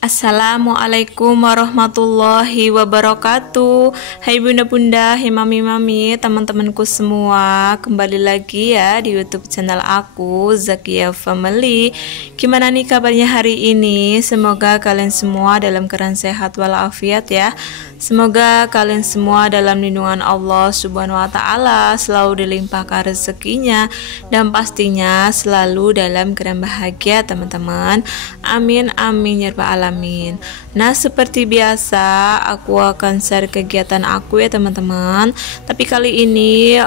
Assalamualaikum warahmatullahi wabarakatuh. Hai bunda-bunda, hai mami-mami, teman-temanku semua, kembali lagi ya di YouTube channel aku, Zakia Family. Gimana nih kabarnya hari ini? Semoga kalian semua dalam keadaan sehat walafiat ya. Semoga kalian semua dalam lindungan Allah Subhanahu wa taala, selalu dilimpahkan rezekinya dan pastinya selalu dalam keadaan bahagia, teman-teman. Amin amin ya rabbal alamin. Nah, seperti biasa aku akan share kegiatan aku ya teman-teman. Tapi kali ini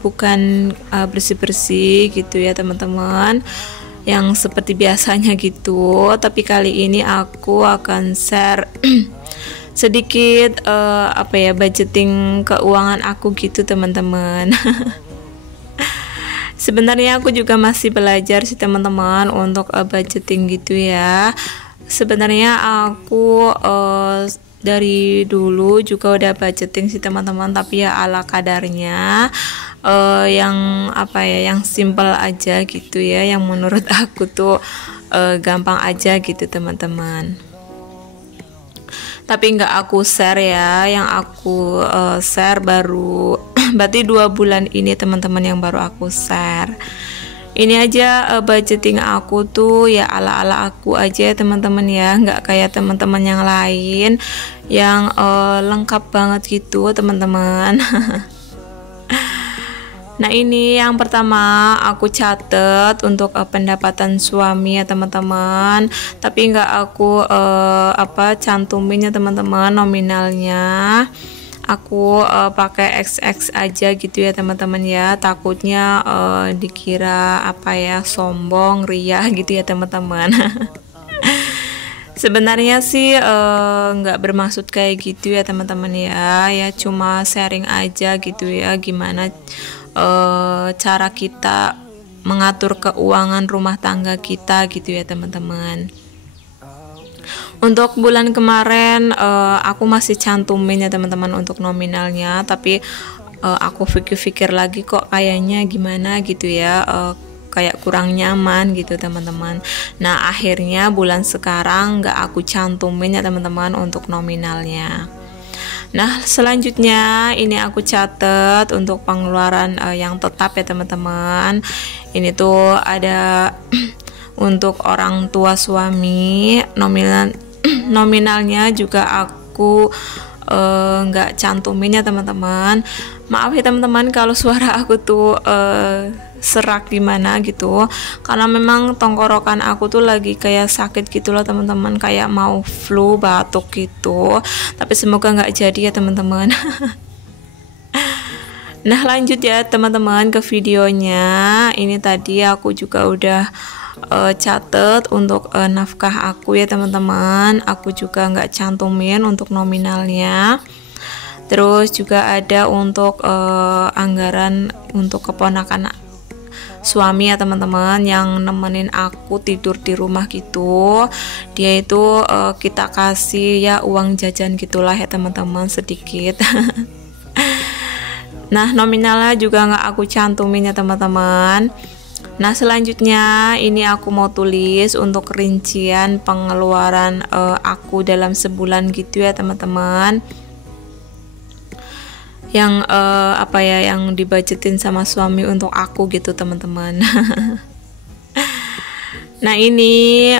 bukan bersih-bersih gitu ya teman-teman, yang seperti biasanya gitu. Tapi kali ini aku akan share sedikit budgeting keuangan aku gitu teman-teman. Sebenarnya aku juga masih belajar sih teman-teman untuk budgeting gitu ya. Sebenarnya aku dari dulu juga udah budgeting sih teman-teman, tapi ya ala kadarnya, yang simple aja gitu ya, yang menurut aku tuh gampang aja gitu teman-teman. Tapi nggak aku share ya, yang aku share baru berarti 2 bulan ini teman-teman yang baru aku share. Ini aja budgeting aku tuh ya ala-ala aku aja ya teman-teman ya, nggak kayak teman-teman yang lain yang lengkap banget gitu teman-teman. Nah, ini yang pertama aku catet untuk pendapatan suami ya teman-teman, tapi nggak aku cantumin ya teman-teman nominalnya. Aku pakai XX aja gitu ya teman-teman ya, takutnya dikira sombong, ria gitu ya teman-teman. Sebenarnya sih nggak bermaksud kayak gitu ya teman-teman ya cuma sharing aja gitu ya, gimana cara kita mengatur keuangan rumah tangga kita gitu ya teman-teman. Untuk bulan kemarin aku masih cantumin ya teman-teman untuk nominalnya, tapi aku pikir-pikir lagi kok kayaknya gimana gitu ya, kayak kurang nyaman gitu teman-teman. Nah, akhirnya bulan sekarang nggak aku cantumin ya teman-teman untuk nominalnya. Nah, selanjutnya ini aku catat untuk pengeluaran yang tetap ya teman-teman. Ini tuh ada untuk orang tua suami, nominalnya juga aku nggak cantumin ya teman-teman. Maaf ya teman-teman kalau suara aku tuh serak gimana gitu, karena memang tenggorokan aku tuh lagi kayak sakit gitu loh teman-teman, kayak mau flu, batuk gitu. Tapi semoga nggak jadi ya teman-teman. Nah, lanjut ya teman-teman ke videonya. Ini tadi aku juga udah catat untuk nafkah aku ya teman-teman. Aku juga nggak cantumin untuk nominalnya. Terus juga ada untuk anggaran untuk keponakan suami ya teman-teman, yang nemenin aku tidur di rumah gitu. Dia itu kita kasih ya uang jajan gitulah ya teman-teman, sedikit. Nah, nominalnya juga nggak aku cantumin ya teman-teman. Nah, selanjutnya ini aku mau tulis untuk rincian pengeluaran aku dalam sebulan gitu ya teman-teman, yang yang dibajetin sama suami untuk aku gitu teman-teman. Nah, ini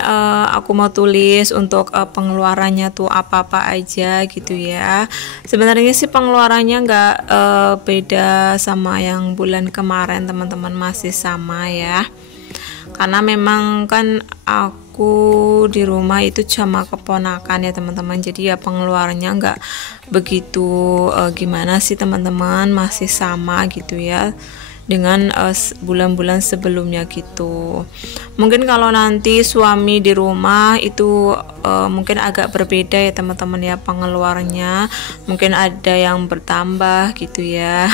aku mau tulis untuk pengeluarannya tuh apa-apa aja gitu ya. Sebenarnya sih pengeluarannya nggak beda sama yang bulan kemarin teman-teman, masih sama ya. Karena memang kan aku di rumah itu cuma keponakan ya teman-teman, jadi ya pengeluarannya nggak begitu gimana sih teman-teman, masih sama gitu ya dengan bulan-bulan sebelumnya gitu. Mungkin kalau nanti suami di rumah itu mungkin agak berbeda ya teman-teman ya pengeluarannya, mungkin ada yang bertambah gitu ya.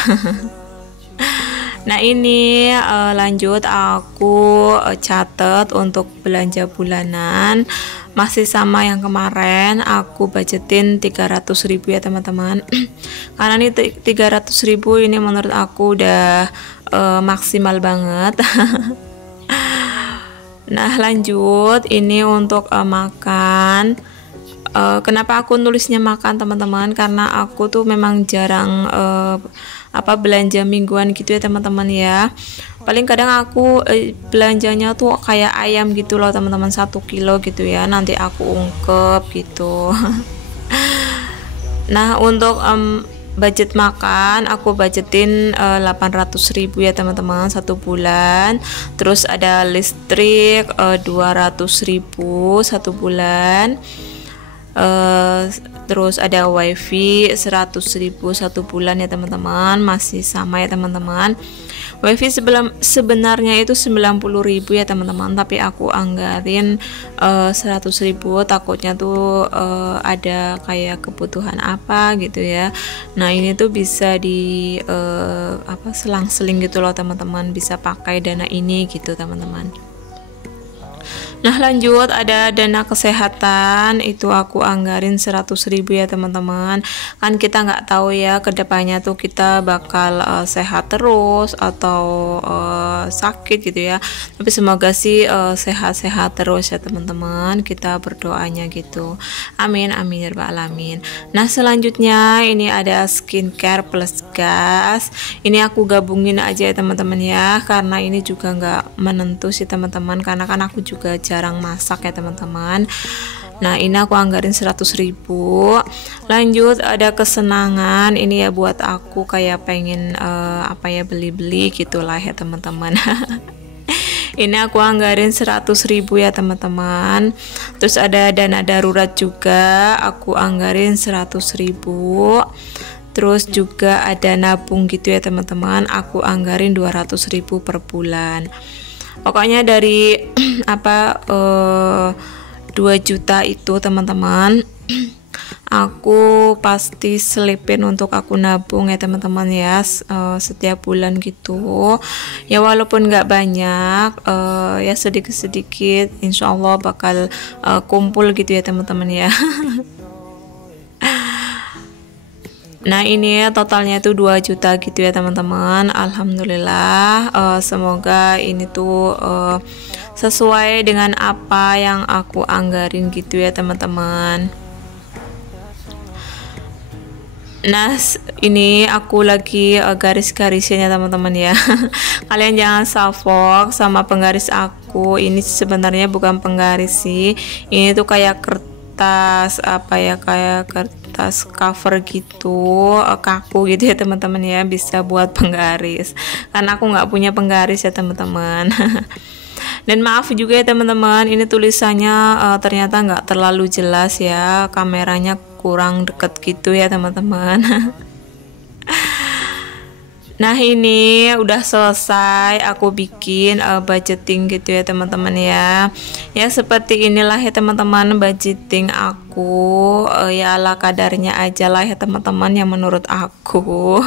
Nah, ini lanjut aku catat untuk belanja bulanan, masih sama yang kemarin, aku budgetin 300.000 ya teman-teman. Karena ini 300.000 ini menurut aku udah maksimal banget. Nah lanjut, ini untuk makan. Kenapa aku nulisnya makan teman-teman, karena aku tuh memang jarang belanja mingguan gitu ya teman-teman ya. Paling kadang aku belanjanya tuh kayak ayam gitu loh teman-teman, 1 kilo gitu ya, nanti aku ungkep gitu. Nah untuk budget makan aku budgetin 800.000 ya teman-teman 1 bulan. Terus ada listrik 200.000 1 bulan. Terus ada wifi 100.000 1 bulan ya teman-teman, masih sama ya teman-teman. Wifi sebenarnya itu 90.000 ya teman-teman, tapi aku anggarin 100.000, takutnya tuh ada kayak kebutuhan apa gitu ya. Nah ini tuh bisa di selang-seling gitu loh teman-teman, bisa pakai dana ini gitu teman-teman. Nah lanjut, ada dana kesehatan, itu aku anggarin 100.000 ya teman-teman. Kan kita nggak tahu ya kedepannya tuh kita bakal sehat terus atau sakit gitu ya, tapi semoga sih sehat-sehat terus ya teman-teman, kita berdoanya gitu, amin amin ya rabbal alamin. Nah selanjutnya ini ada skincare plus gas, ini aku gabungin aja ya teman-teman ya, karena ini juga nggak menentu sih teman-teman, karena kan aku juga jarang masak ya teman-teman. Nah ini aku anggarin 100.000. Lanjut ada kesenangan, ini ya buat aku kayak pengen beli-beli gitulah ya teman-teman. Ini aku anggarin 100.000 ya teman-teman. Terus ada dana darurat juga, aku anggarin 100.000. Terus juga ada nabung gitu ya teman-teman, aku anggarin 200.000 per bulan. Pokoknya dari 2 juta itu teman-teman aku pasti selipin untuk aku nabung ya teman-teman ya, setiap bulan gitu ya, walaupun nggak banyak ya sedikit-sedikit insya Allah bakal kumpul gitu ya teman-teman ya. Nah ini ya totalnya itu 2 juta gitu ya teman-teman. Alhamdulillah, semoga ini tuh sesuai dengan apa yang aku anggarin gitu ya teman-teman. Nah ini aku lagi garis-garisnya teman-teman ya. Kalian jangan salfok sama penggaris aku, ini sebenarnya bukan penggaris sih, ini tuh kayak kertas kayak kertas cover gitu, kaku gitu ya teman-teman ya, bisa buat penggaris karena aku nggak punya penggaris ya teman-teman. Dan maaf juga ya teman-teman, ini tulisannya ternyata nggak terlalu jelas ya, kameranya kurang deket gitu ya teman-teman. Nah ini udah selesai aku bikin budgeting gitu ya teman-teman ya. Ya seperti inilah ya teman-teman budgeting aku, ya ala kadarnya aja lah ya teman-teman yang menurut aku.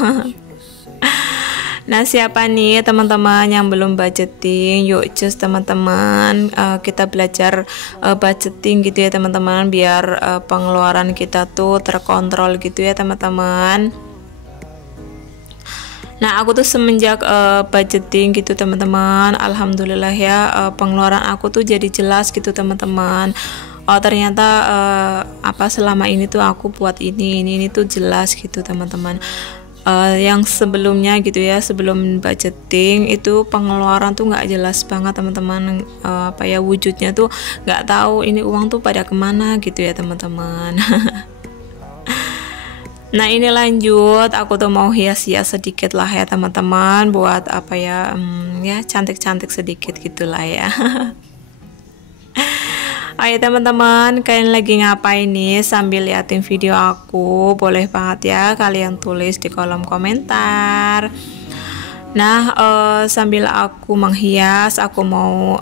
Nah siapa nih teman-teman yang belum budgeting, yuk cus teman-teman, kita belajar budgeting gitu ya teman-teman, biar pengeluaran kita tuh terkontrol gitu ya teman-teman. Nah aku tuh semenjak budgeting gitu teman-teman, alhamdulillah ya, pengeluaran aku tuh jadi jelas gitu teman-teman. Oh ternyata selama ini tuh aku buat ini tuh jelas gitu teman-teman. Yang sebelumnya gitu ya, sebelum budgeting itu pengeluaran tuh nggak jelas banget teman-teman, wujudnya tuh nggak tahu ini uang tuh pada kemana gitu ya teman-teman. Nah ini lanjut, aku tuh mau hias-hias sedikit lah ya teman-teman, buat ya cantik-cantik sedikit gitulah ya. Ayo teman-teman, kalian lagi ngapain nih sambil liatin video aku? Boleh banget ya kalian tulis di kolom komentar. Nah sambil aku menghias, aku mau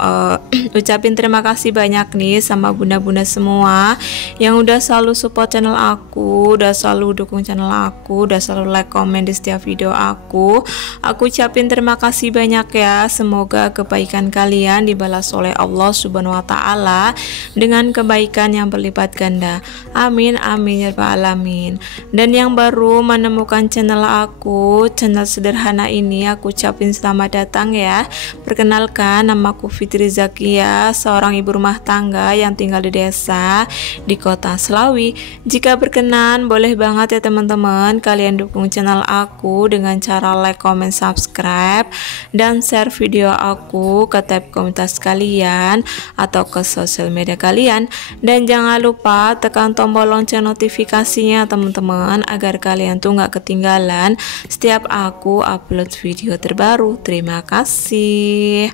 ucapin terima kasih banyak nih sama bunda-bunda semua yang udah selalu support channel aku, udah selalu dukung channel aku, udah selalu like, komen di setiap video aku. Aku ucapin terima kasih banyak ya. Semoga kebaikan kalian dibalas oleh Allah Subhanahu wa Ta'ala dengan kebaikan yang berlipat ganda. Amin amin ya rabbal alamin. Dan yang baru menemukan channel aku, channel sederhana ini, aku aku ucapin selamat datang ya. Perkenalkan, namaku Fitri Zakia, seorang ibu rumah tangga yang tinggal di desa di kota Slawi. Jika berkenan, boleh banget ya teman-teman kalian dukung channel aku dengan cara like, comment, subscribe, dan share video aku ke tab komunitas kalian atau ke sosial media kalian. Dan jangan lupa tekan tombol lonceng notifikasinya teman-teman, agar kalian tuh nggak ketinggalan setiap aku upload video terbaru. Terima kasih.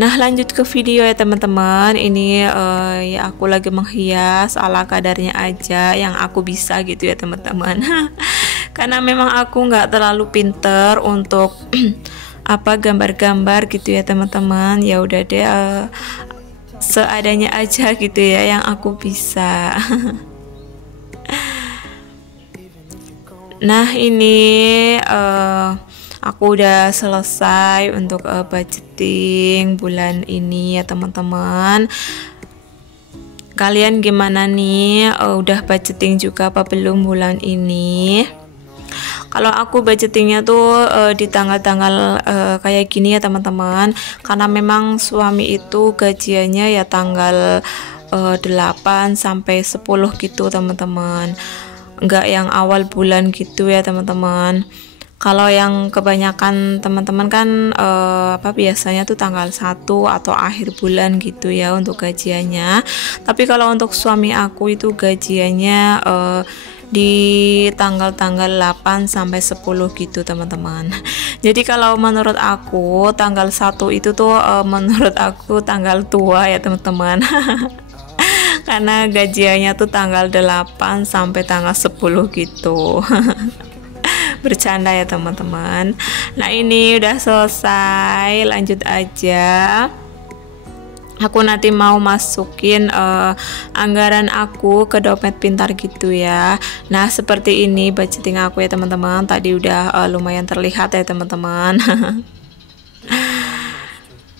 Nah, lanjut ke video ya teman-teman. Ini ya aku lagi menghias ala kadarnya aja yang aku bisa gitu ya teman-teman. Karena memang aku nggak terlalu pinter untuk apa gambar-gambar gitu ya teman-teman. Ya udah deh, seadanya aja gitu ya yang aku bisa. Nah, ini aku udah selesai untuk budgeting bulan ini ya teman-teman. Kalian gimana nih? Udah budgeting juga apa belum bulan ini? Kalau aku budgetingnya tuh di tanggal-tanggal kayak gini ya teman-teman, karena memang suami itu gajiannya ya tanggal 8 sampai 10 gitu teman-teman, nggak yang awal bulan gitu ya teman-teman. Kalau yang kebanyakan teman-teman kan biasanya tuh tanggal 1 atau akhir bulan gitu ya untuk gajiannya. Tapi kalau untuk suami aku itu gajiannya di tanggal-tanggal 8 sampai 10 gitu teman-teman. Jadi kalau menurut aku tanggal 1 itu tuh menurut aku tanggal tua ya teman-teman. Karena gajiannya tuh tanggal 8 sampai tanggal 10 gitu. Bercanda ya teman-teman. Nah, ini udah selesai, lanjut aja. Aku nanti mau masukin anggaran aku ke dompet pintar gitu ya. Nah, seperti ini budgeting aku ya teman-teman. Tadi udah lumayan terlihat ya teman-teman.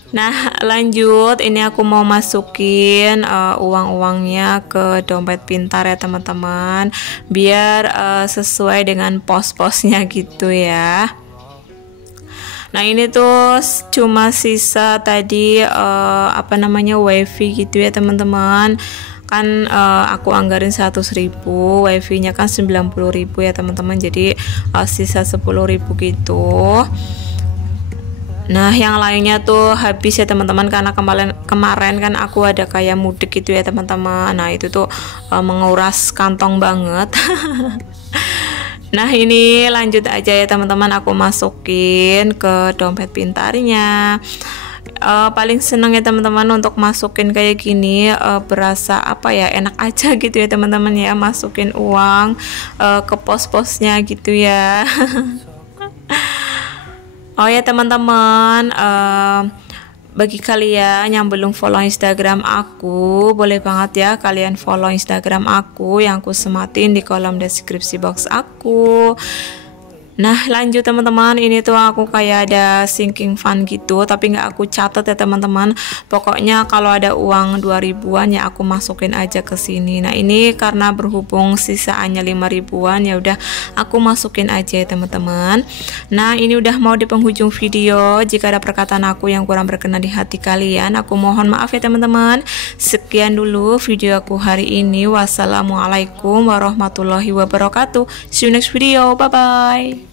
Nah, lanjut, ini aku mau masukin uang-uangnya ke dompet pintar ya teman-teman, biar sesuai dengan pos-posnya gitu ya. Nah, ini tuh cuma sisa tadi wifi gitu ya teman-teman. Kan aku anggarin 100.000, wifi-nya kan 90.000 ya teman-teman. Jadi sisa 10.000 gitu. Nah, yang lainnya tuh habis ya teman-teman, karena kemarin kan aku ada kayak mudik gitu ya teman-teman. Nah, itu tuh menguras kantong banget. Nah, ini lanjut aja ya teman-teman, aku masukin ke dompet pintarnya. Paling seneng ya teman-teman untuk masukin kayak gini, berasa enak aja gitu ya teman-teman ya, masukin uang ke pos-posnya gitu ya. Oh ya teman-teman, bagi kalian yang belum follow Instagram aku, boleh banget ya kalian follow Instagram aku yang aku sematin di kolom deskripsi box aku. Nah, lanjut teman-teman, ini tuh aku kayak ada sinking fund gitu, tapi nggak aku catat ya teman-teman. Pokoknya kalau ada uang 2000-an ya aku masukin aja ke sini. Nah, ini karena berhubung sisaannya 5.000-an, ya udah aku masukin aja ya teman-teman. Nah, ini udah mau di penghujung video. Jika ada perkataan aku yang kurang berkenan di hati kalian, aku mohon maaf ya teman-teman. Sekian dulu video aku hari ini. Wassalamualaikum warahmatullahi wabarakatuh. See you next video. Bye bye.